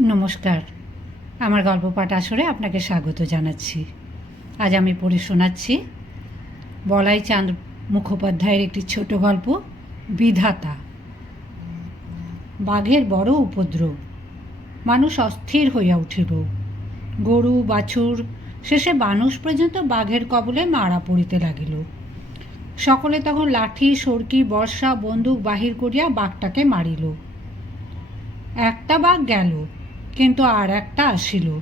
নমস্কার। আমার গল্প পাঠ আসরে আপনাকে স্বাগত জানাচ্ছি। আজ আমি পড়ে শোনাচ্ছি বলাই চাঁদ মুখোপাধ্যায়ের একটি ছোট গল্প, বিধাতা। বাঘের বড় উপদ্রব। মানুষ অস্থির হইয়া উঠিল গরু, বাছুর, শেষে মানুষ পর্যন্ত বাঘের কবলে মারা পড়িতে লাগিল। সকলে তখন লাঠি, সরকি, বর্ষা, বন্দুক বাহির করিয়া বাঘটাকে মারিল। একটা বাঘ গেল। কিন্তু আর একটা আসিল।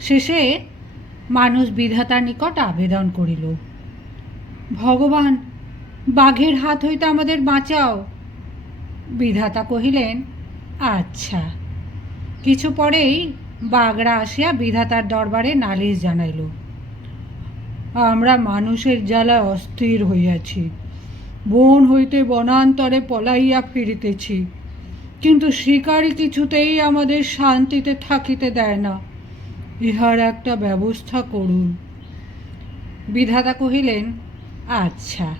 শেষে মানুষ বিধাতার নিকট আবেদন করিল। ভগবান, বাঘের হাত হইতে আমাদের বাঁচাও। বিধাতা কহিলেন আচ্ছা। কিছু পরেই বাঘরা আসিয়া বিধাতার দরবারে নালিশ জানাইল। আমরা মানুষের জ্বালায় অস্থির হইয়াছি। বন হইতে বনান্তরে পলাইয়া ফিরিতেছি। কিন্তু শিকারী কিছুতেই আমাদের শান্তিতে থাকিতে দেয় না। ইহার একটা ব্যবস্থা করুন। বিধাতা কহিলেন আচ্ছা।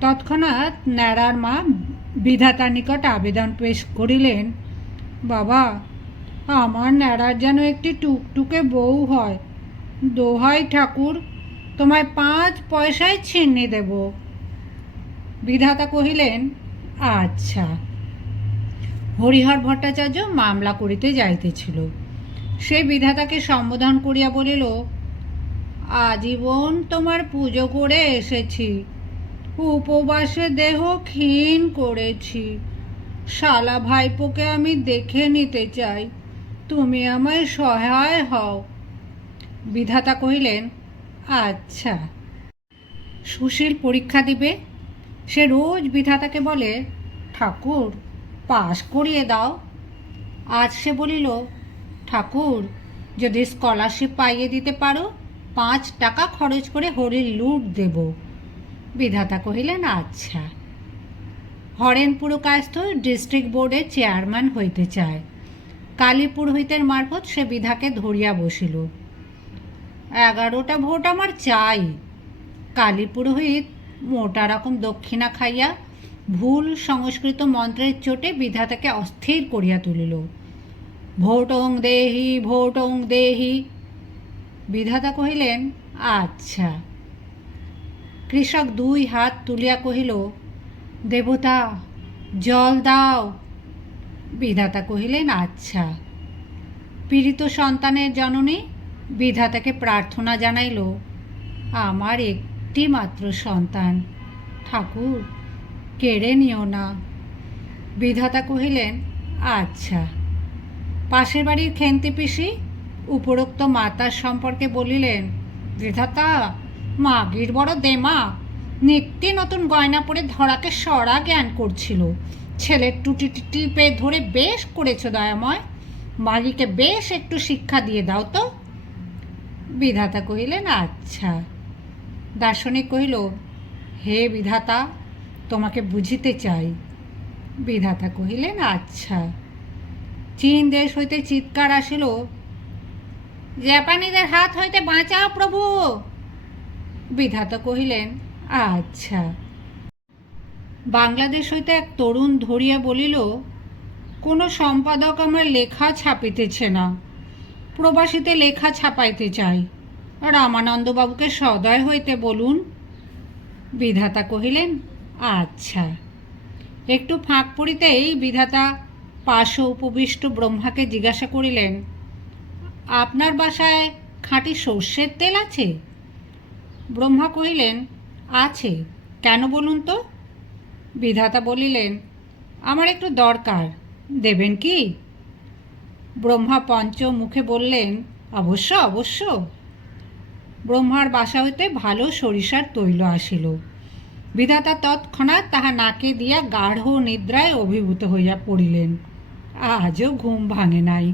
তৎক্ষণাৎ ন্যাড়ার মা বিধাতার নিকট আবেদন পেশ করিলেন, বাবা, আমার ন্যাড়ার যেন একটি টুকটুকে বউ হয়। দোহাই ঠাকুর, তোমায় পাঁচ পয়সায় ছিন্নি দেব। বিধাতা কহিলেন আচ্ছা। হরিহর ভট্টাচার্য মামলা করিতে যাইতেছিল। সে বিধাতাকে সম্বোধন করিয়া বলিল, আজীবন তোমার পুজো করে এসেছি, উপবাসে দেহ ক্ষীণ করেছি। শালা ভাইপোকে আমি দেখে নিতে চাই, তুমি আমায় সহায় হও। বিধাতা কহিলেন আচ্ছা সুশীল পরীক্ষা দিবে? সে রোজ বিধাতাকে বলে, ঠাকুর পাশ করিয়ে দাও। আজ সে বলিল, ঠাকুর, যদি স্কলারশিপ পাইয়ে দিতে পারো, পাঁচ টাকা খরচ করে হরির লুট দেব। বিধাতা কহিলেন আচ্ছা। হরেন পুরকায়স্থ ডিস্ট্রিক্ট বোর্ডের চেয়ারম্যান হইতে চায়। কালী পুরোহিতের মারফত সে বিধাকে ধরিয়া বসিল। এগারোটা ভোট আমার চাই। কালী পুরোহিত মোটা রকম দক্ষিণা খাইয়া ভুল সংস্কৃত মন্ত্রের চোটে বিধাতাকে অস্থির করিয়া তুলিল। ভোটং দেহি ভোটং দেহি। বিধাতা কহিলেন আচ্ছা। কৃষক দুই হাত তুলিয়া কহিল, দেবতা, জল দাও। বিধাতা কহিলেন আচ্ছা। পীড়িত সন্তানের জননী বিধাতাকে প্রার্থনা জানাইল, আমার একটি মাত্র সন্তান, ঠাকুর। কেড়ে নিও না। বিধাতা কহিলেন আচ্ছা। পাশের বাড়ির খেন্তি পিসি উপরোক্ত মাতার সম্পর্কে বলিলেন, বিধাতা, মাগির বড় দেমা নিত্যি নতুন গয়না পরে ধরাকে সরা জ্ঞান করছিল। ছেলের টুটি টিপে ধরে বেশ করেছ দয়াময়। মালিকে বেশ একটু শিক্ষা দিয়ে দাও তো। বিধাতা কহিলেন আচ্ছা। দার্শনিক কহিল, হে বিধাতা তোমাকে বুঝিতে চাই। বিধাতা কহিলেন আচ্ছা। চীন দেশ হইতে চিৎকার আসিল, জাপানিদের হাত হইতে বাঁচাও প্রভু। বিধাতা কহিলেন আচ্ছা। বাংলাদেশ হইতে এক তরুণ ধরিয়া বলিল, কোনো সম্পাদক আমার লেখা ছাপিতেছে না। প্রবাসীতে লেখা ছাপাইতে চাই। রামানন্দবাবুকে সদয় হইতে বলুন। বিধাতা কহিলেন আচ্ছা। একটু ফাঁক পড়িতেই বিধাতা পার্শ্ব উপবিষ্ট ব্রহ্মাকে জিজ্ঞাসা করিলেন, আপনার বাসায় খাঁটি সর্ষের তেল আছে? ব্রহ্মা কহিলেন, আছে। কেন বলুন তো? বিধাতা বলিলেন, আমার একটু দরকার। দেবেন কি? ব্রহ্মা পঞ্চ মুখে বললেন, অবশ্য অবশ্য। ব্রহ্মার বাসা হইতে ভালো সরিষার তৈল আসিল। বিধাতা তৎক্ষণাৎ তাহা নাকে দিয়া গাঢ় নিদ্রায় অভিভূত হইয়া পড়িলেন। আজও ঘুম ভাঙে নাই।